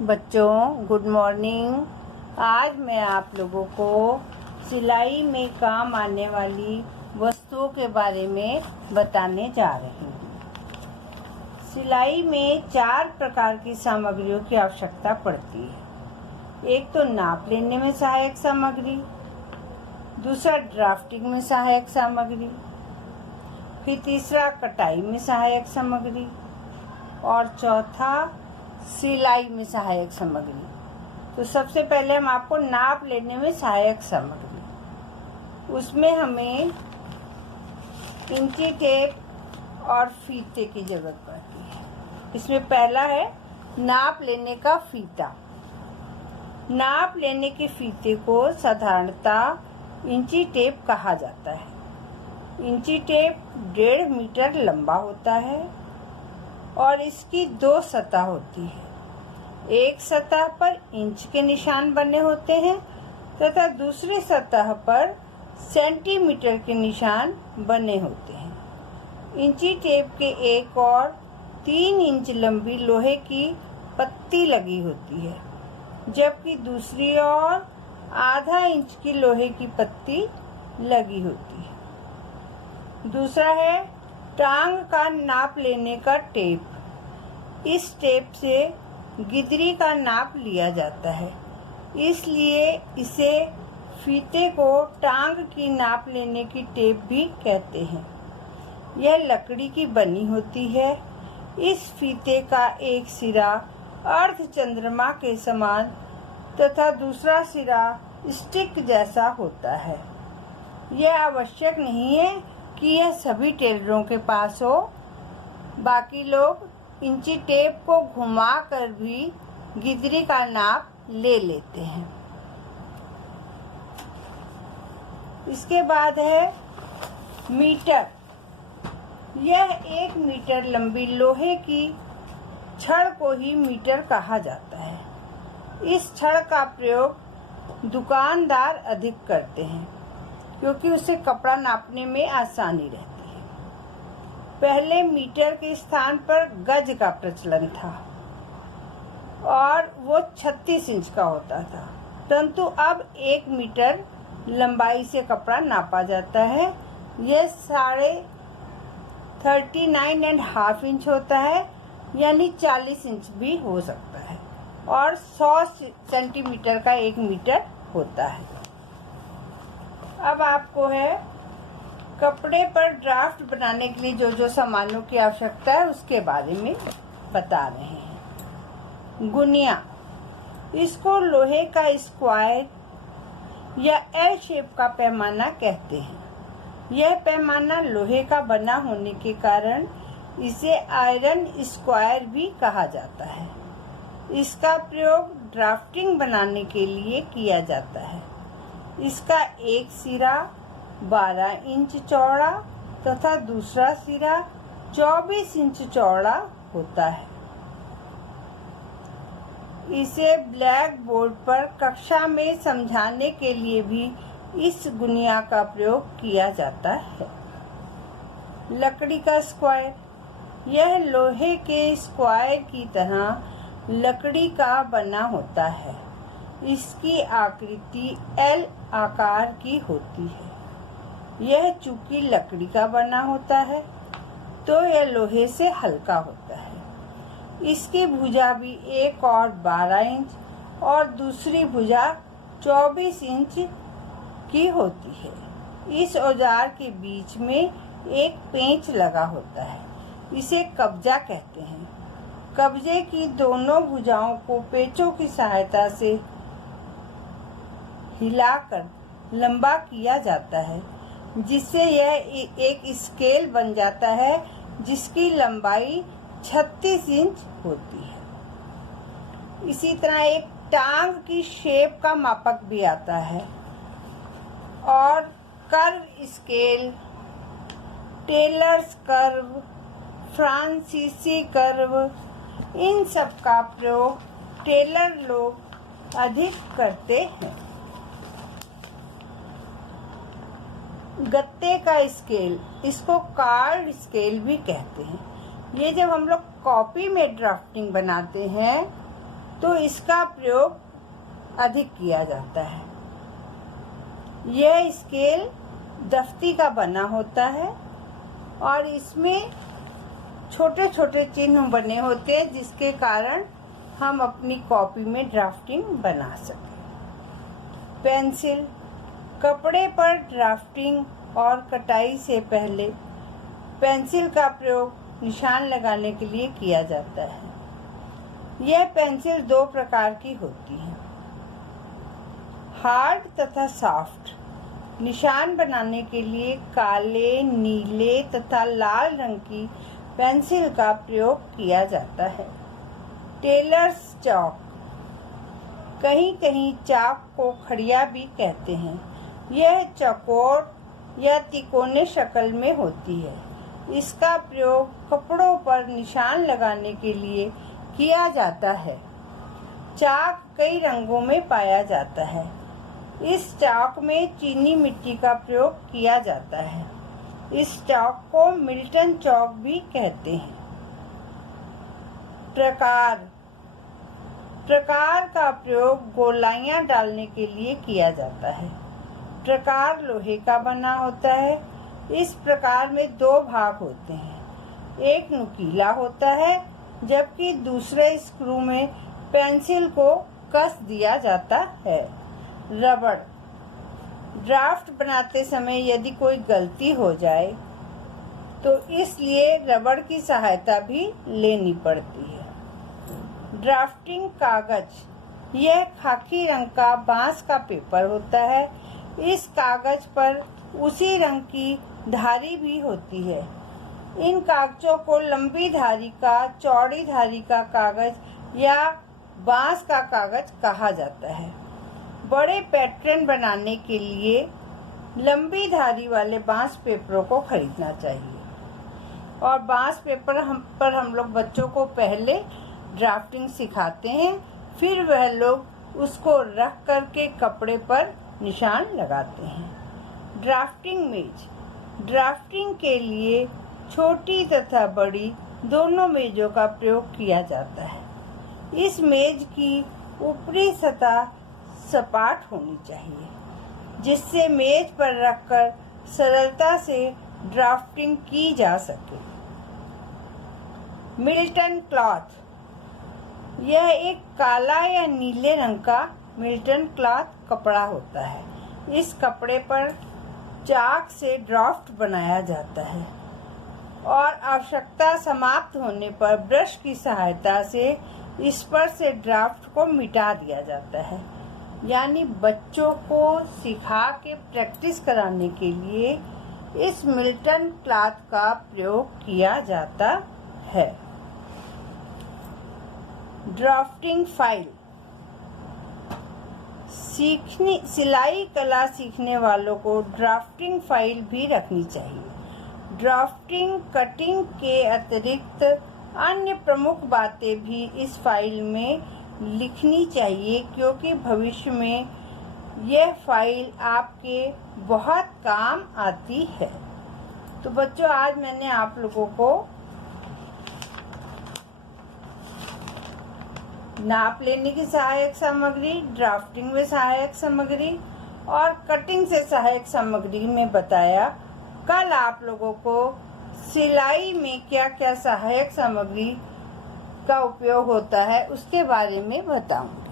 बच्चों good morning. आज मैं आप लोगों को सिलाई में काम आने वाली वस्तुओं के बारे में बताने जा रही हूँ। सिलाई में 4 प्रकार की सामग्रियों की आवश्यकता पड़ती है। एक तो नाप लेने में सहायक सामग्री, दूसरा ड्राफ्टिंग में सहायक सामग्री, फिर तीसरा कटाई में सहायक सामग्री और चौथा सिलाई में सहायक सामग्री। तो सबसे पहले हम आपको नाप लेने में सहायक सामग्री, उसमें हमें इंची टेप और फीते की जरूरत पड़ती है। इसमें पहला है नाप लेने का फीता। नाप लेने के फीते को साधारणतः इंची टेप कहा जाता है। इंची टेप 1.5 मीटर लंबा होता है और इसकी 2 सतह होती है। एक सतह पर इंच के निशान बने होते हैं तथा दूसरी सतह पर सेंटीमीटर के निशान बने होते हैं। इंची टेप के एक और 3 इंच लंबी लोहे की पत्ती लगी होती है, जबकि दूसरी ओर आधा इंच की लोहे की पत्ती लगी होती है। दूसरा है टांग का नाप लेने का टेप। इस टेप से गिदरी का नाप लिया जाता है, इसलिए इसे फीते को टांग की नाप लेने की टेप भी कहते हैं। यह लकड़ी की बनी होती है। इस फीते का एक सिरा अर्ध चंद्रमा के समान तथा दूसरा सिरा स्टिक जैसा होता है। यह आवश्यक नहीं है कि यह सभी टेलरों के पास हो। बाकी लोग इंची टेप को घुमाकर भी गिदरी का नाप ले लेते हैं। इसके बाद है मीटर। यह 1 मीटर लंबी लोहे की छड़ को ही मीटर कहा जाता है। इस छड़ का प्रयोग दुकानदार अधिक करते हैं क्योंकि उससे कपड़ा नापने में आसानी रहती है। पहले मीटर के स्थान पर गज का प्रचलन था और वो 36 इंच का होता था, परंतु अब 1 मीटर लंबाई से कपड़ा नापा जाता है। यह 39.5 इंच होता है, यानी 40 इंच भी हो सकता है, और 100 सेंटीमीटर का 1 मीटर होता है। अब आपको है कपड़े पर ड्राफ्ट बनाने के लिए जो जो सामानों की आवश्यकता है उसके बारे में बता रहे हैं। गुनिया, इसको लोहे का स्क्वायर या एल शेप का पैमाना कहते हैं। यह पैमाना लोहे का बना होने के कारण इसे आयरन स्क्वायर भी कहा जाता है। इसका प्रयोग ड्राफ्टिंग बनाने के लिए किया जाता है। इसका एक सिरा 12 इंच चौड़ा तथा दूसरा सिरा 24 इंच चौड़ा होता है। इसे ब्लैक बोर्ड पर कक्षा में समझाने के लिए भी इस गुनिया का प्रयोग किया जाता है। लकड़ी का स्क्वायर, यह लोहे के स्क्वायर की तरह लकड़ी का बना होता है। इसकी आकृति एल आकार की होती है। यह चूंकि लकड़ी का बना होता है तो यह लोहे से हल्का होता है। इसकी भुजा भी एक और 12 इंच और दूसरी भुजा 24 इंच की होती है। इस औजार के बीच में एक पेंच लगा होता है, इसे कब्जा कहते हैं। कब्जे की दोनों भुजाओं को पेंचों की सहायता से हिलाकर लंबा किया जाता है, जिससे यह एक स्केल बन जाता है जिसकी लंबाई 36 इंच होती है। इसी तरह एक टांग की शेप का मापक भी आता है और कर्व स्केल, टेलर्स कर्व, फ्रांसीसी कर्व, इन सब का प्रयोग टेलर लोग अधिक करते हैं। गत्ते का स्केल, इसको कार्ड स्केल भी कहते हैं। ये जब हम लोग कॉपी में ड्राफ्टिंग बनाते हैं तो इसका प्रयोग अधिक किया जाता है। यह स्केल दफ्ती का बना होता है और इसमें छोटे छोटे चिन्ह बने होते हैं जिसके कारण हम अपनी कॉपी में ड्राफ्टिंग बना सकें। पेंसिल, कपड़े पर ड्राफ्टिंग और कटाई से पहले पेंसिल का प्रयोग निशान लगाने के लिए किया जाता है। यह पेंसिल दो प्रकार की होती है, हार्ड तथा सॉफ्ट। निशान बनाने के लिए काले, नीले तथा लाल रंग की पेंसिल का प्रयोग किया जाता है। टेलर्स चॉक, कहीं कहीं चाक को खड़िया भी कहते हैं। यह चौकोर या तिकोने शक्ल में होती है। इसका प्रयोग कपड़ों पर निशान लगाने के लिए किया जाता है। चाक कई रंगों में पाया जाता है। इस चाक में चीनी मिट्टी का प्रयोग किया जाता है। इस चाक को मिल्टन चौक भी कहते हैं। प्रकार का प्रयोग गोलाइयां डालने के लिए किया जाता है। प्रकार लोहे का बना होता है। इस प्रकार में दो भाग होते हैं, एक नुकीला होता है जबकि दूसरे स्क्रू में पेंसिल को कस दिया जाता है। रबड़, ड्राफ्ट बनाते समय यदि कोई गलती हो जाए तो इसलिए रबड़ की सहायता भी लेनी पड़ती है। ड्राफ्टिंग कागज, यह खाकी रंग का बांस का पेपर होता है। इस कागज पर उसी रंग की धारी भी होती है। इन कागजों को लंबी धारी का, चौड़ी धारी का कागज या बांस का कागज कहा जाता है। बड़े पैटर्न बनाने के लिए लंबी धारी वाले बांस पेपरों को खरीदना चाहिए और बांस पेपर पर हम लोग बच्चों को पहले ड्राफ्टिंग सिखाते हैं, फिर वह लोग उसको रख करके कपड़े पर निशान लगाते हैं। ड्राफ्टिंग मेज, ड्राफ्टिंग के लिए छोटी तथा बड़ी दोनों मेजों का प्रयोग किया जाता है। इस मेज की ऊपरी सतह सपाट होनी चाहिए जिससे मेज पर रखकर सरलता से ड्राफ्टिंग की जा सके। मिल्टन क्लॉथ, यह एक काला या नीले रंग का मिल्टन क्लॉथ कपड़ा होता है। इस कपड़े पर चाक से ड्राफ्ट बनाया जाता है और आवश्यकता समाप्त होने पर ब्रश की सहायता से इस पर से ड्राफ्ट को मिटा दिया जाता है। यानी बच्चों को सिखा के प्रैक्टिस कराने के लिए इस मिल्टन क्लॉथ का प्रयोग किया जाता है। ड्राफ्टिंग फाइल, सिलाई कला सीखने वालों को ड्राफ्टिंग फाइल भी रखनी चाहिए। ड्राफ्टिंग कटिंग के अतिरिक्त अन्य प्रमुख बातें भी इस फाइल में लिखनी चाहिए क्योंकि भविष्य में यह फाइल आपके बहुत काम आती है। तो बच्चों, आज मैंने आप लोगों को नाप लेने की सहायक सामग्री, ड्राफ्टिंग में सहायक सामग्री और कटिंग से सहायक सामग्री में बताया। कल आप लोगों को सिलाई में क्या क्या सहायक सामग्री का उपयोग होता है उसके बारे में बताऊंगी।